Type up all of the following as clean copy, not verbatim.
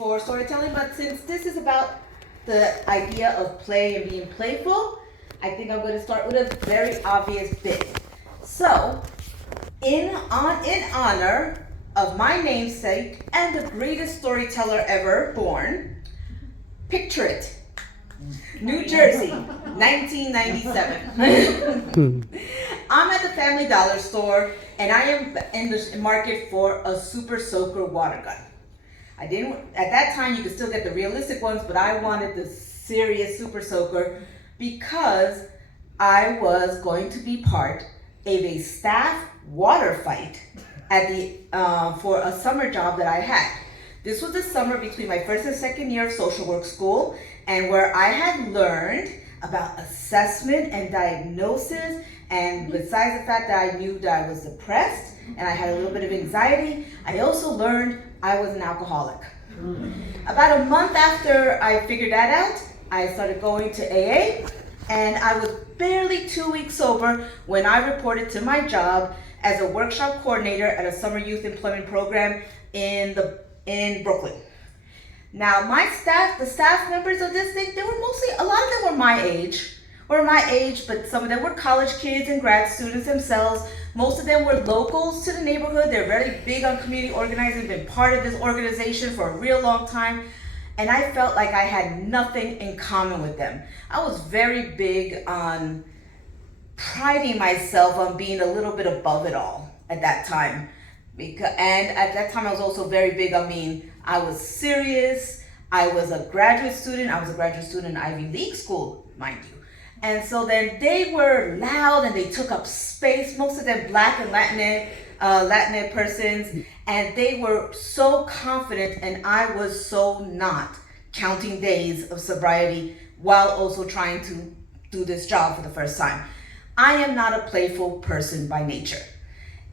for storytelling, but since this is about the idea of play and being playful, I think I'm going to start with a very obvious bit. So, in honor of my namesake and the greatest storyteller ever born, picture it. New Jersey, 1997. I'm at the Family Dollar store and I am in the market for a Super Soaker water gun. I didn't, at that time you could still get the realistic ones, but I wanted the serious Super Soaker because I was going to be part of a staff water fight at the for a summer job that I had. This was the summer between my first and second year of social work school, and where I had learned about assessment and diagnosis, and besides the fact that I knew that I was depressed and I had a little bit of anxiety, I also learned I was an alcoholic. About a month after I figured that out, I started going to AA, and I was barely 2 weeks sober when I reported to my job as a workshop coordinator at a summer youth employment program in Brooklyn. Now the staff members of this thing, they were mostly, a lot of them were my age, but some of them were college kids and grad students themselves. Most of them were locals to the neighborhood. They're very big on community organizing, been part of this organization for a real long time. And I felt like I had nothing in common with them. I was very big on priding myself on being a little bit above it all at that time. And at that time I was also very big on being, I was serious. I was a graduate student. I was a graduate student in Ivy League school, mind you. And so then they were loud and they took up space, most of them Black and Latinx persons, and they were so confident and I was so not, counting days of sobriety while also trying to do this job for the first time. I am not a playful person by nature.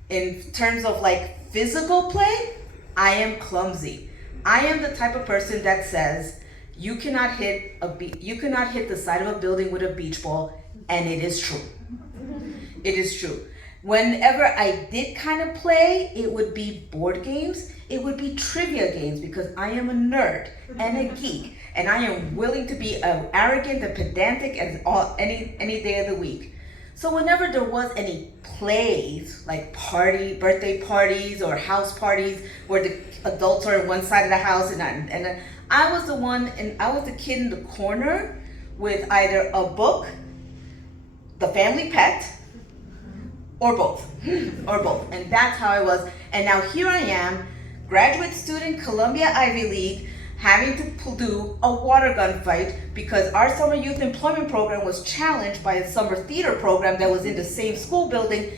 In terms of like physical play, I am clumsy. I am the type of person that says, you cannot hit the side of a building with a beach ball, and it is true. It is true. Whenever I did kind of play, it would be board games, it would be trivia games, because I am a nerd and a geek, and I am willing to be arrogant and pedantic as any day of the week. So whenever there was any plays, like birthday parties or house parties where the adults are on one side of the house and I was the kid in the corner with either a book, the family pet, or both. And that's how I was. And now here I am, graduate student, Columbia Ivy League, having to do a water gun fight because our summer youth employment program was challenged by a summer theater program that was in the same school building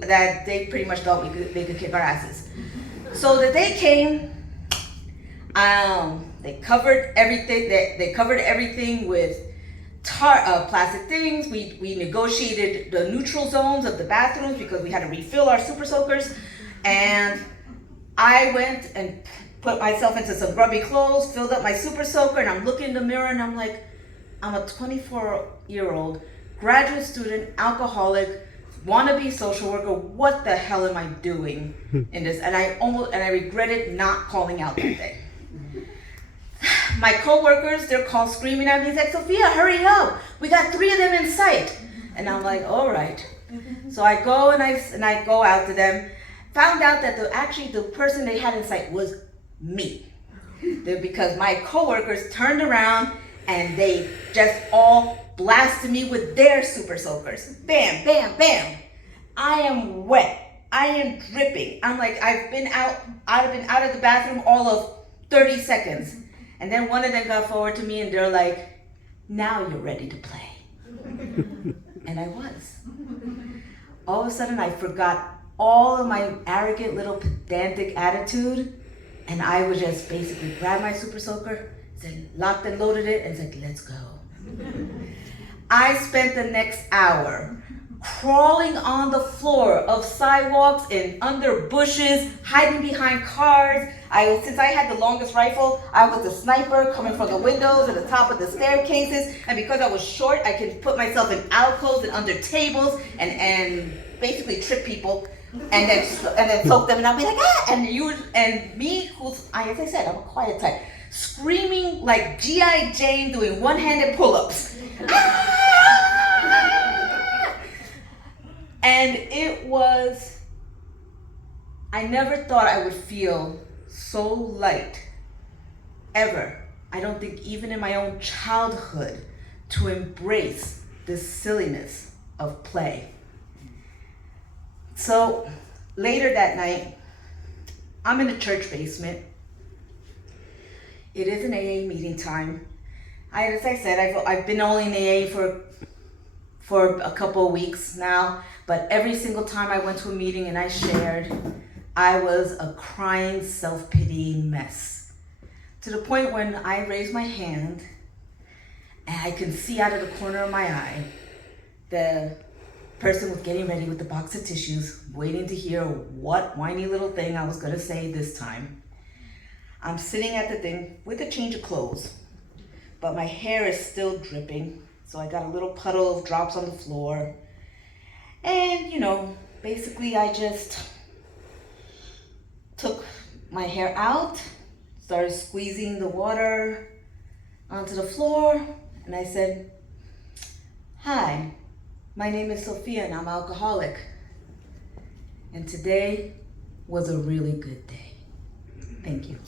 that they pretty much thought they could kick our asses. So the day came, they covered everything. They covered everything with plastic things. We negotiated the neutral zones of the bathrooms because we had to refill our Super Soakers. And I went and put myself into some grubby clothes, filled up my Super Soaker, and I'm looking in the mirror and I'm like, I'm a 24-year-old graduate student, alcoholic, wannabe social worker. What the hell am I doing in this? And I regretted not calling out that day. My co-workers, they're screaming at me. He's like, Sophia, hurry up. We got 3 of them in sight. And I'm like, all right. So I go and I go out to them. Found out that the person they had in sight was me. Because my co-workers turned around and they just all blasted me with their Super Soakers. Bam, bam, bam. I am wet. I am dripping. I'm like, I've been out of the bathroom all of 30 seconds. And then one of them got forward to me and they're like, now you're ready to play. And I was. All of a sudden I forgot all of my arrogant little pedantic attitude, and I would just basically grab my Super Soaker, said, locked and loaded it, and said, let's go. I spent the next hour crawling on the floor of sidewalks and under bushes, hiding behind cars. Since I had the longest rifle, I was the sniper coming from the windows and the top of the staircases. And because I was short, I could put myself in alcoves and under tables and basically trip people and then soak them, and I'll be like, ah, and me, as I said, I'm a quiet type, screaming like G.I. Jane doing one-handed pull-ups. And I never thought I would feel so light, ever. I don't think even in my own childhood, to embrace this silliness of play. So later that night, I'm in the church basement. It is an AA meeting time. As I said, I've been only in AA for a couple of weeks now, but every single time I went to a meeting and I shared, I was a crying, self-pitying mess. To the point when I raised my hand and I can see out of the corner of my eye, the person was getting ready with the box of tissues, waiting to hear what whiny little thing I was gonna say this time. I'm sitting at the thing with a change of clothes, but my hair is still dripping, so I got a little puddle of drops on the floor. And basically I just took my hair out, started squeezing the water onto the floor, and I said, "Hi, my name is Sophia and I'm alcoholic. And today was a really good day. Thank you."